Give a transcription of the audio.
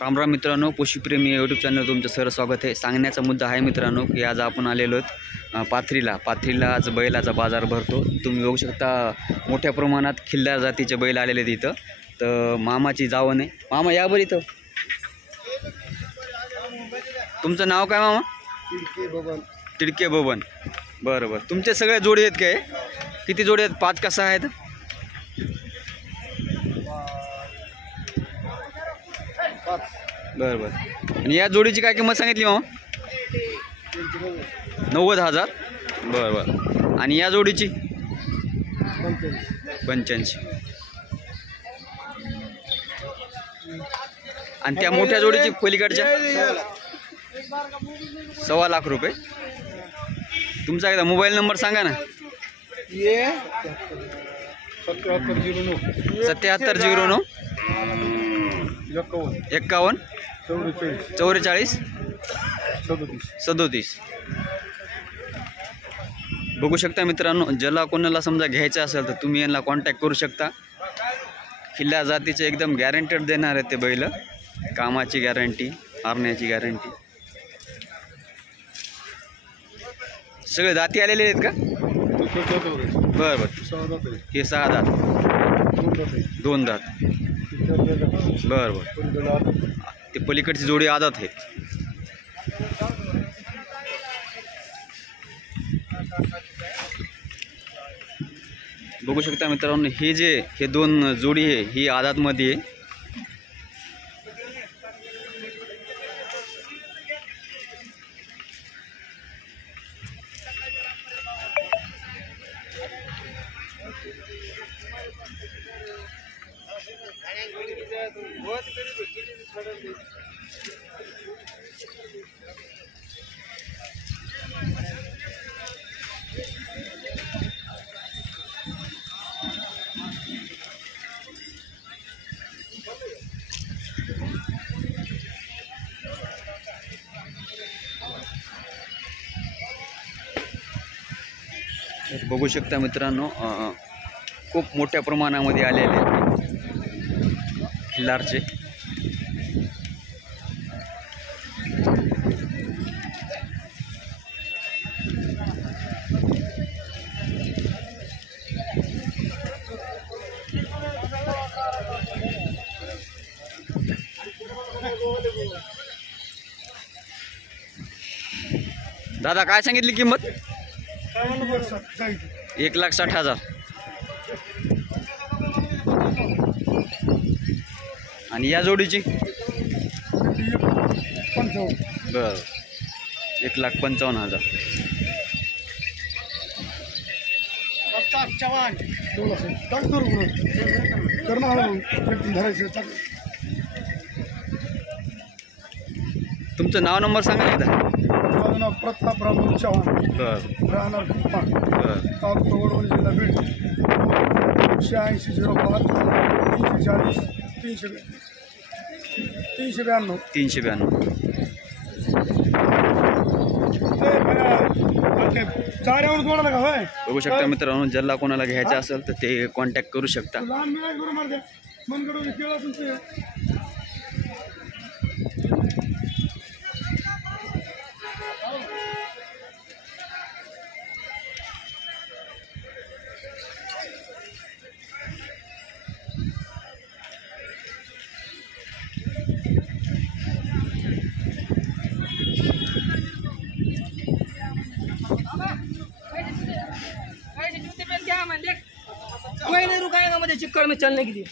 राम मित्रांनो, पशुप्रेमी YouTube channel तुमचं सर्व स्वागत आहे। सांगण्याचा मुद्दा आहे मित्रांनो की आज आपण आलेलो आहोत पाथरीला आज बैलाचा बाजार भरतो। तुम्ही बघू शकता मोठ्या प्रमाणात खिल्लार जातीचे बैल आलेले आहेत इथं। तर मामाची जावण आहे। मामा या बरं इथं। तुमचं नाव काय मामा? तिडके बबन। बरं बरं, तुमचे सगळे जोडी आहेत काय? किती जोडी आहेत? 5 का 6 आहेत? बरं बरं। आणि या जोडीची काय किंमत सांगितली मामा? 90,000। बरं बरं। आणि या जोडीची 85। आणि त्या मोठ्या जोडीची पलीकडच्या 1.25 लाख रुपये। तुमचा एकदा मोबाईल नंबर सांगा ना। 7709 51 44 37। बघू शकता मित्रांनो, ज्याला कोणाला समजा घ्यायचं असेल तर तुम्ही यांना कॉन्टॅक्ट करू शकता। खिल्ल्या जातीचे एकदम गॅरंटेड देणार आहेत ते बैल। कामाची गॅरंटी, मारण्याची गॅरंटी। सगळे दाती आलेले आहेत का? बरं बरं। हे 6 दात, 2 दात। बरं बरं। ते पलीकडची जोडी आदात आहेत। बघू शकता मित्रांनो, हे 2 जोडी आहे ही आदातमध्ये आहे। बघू शकता मित्रांनो, खूप मोठ्या प्रमाणामध्ये आलेले खिल्लारचे। दादा काय सांगितली किंमत? 1,60,000। आणि या जोडीची? बरं, 1,55,000। तुमचं नाव नंबर सांगा एकदा। प्रताप रामू चव्हाण, राहणार तालुका जिल्हा बीड। 86 05 340 392 392। बघू शकता मित्रांनो, ज्याला कोणाला घ्यायचं असेल तर ते कॉन्टॅक्ट करू शकता। कोई नहीं रुकाएगा मुझे चिक्कर में चलने के लिए।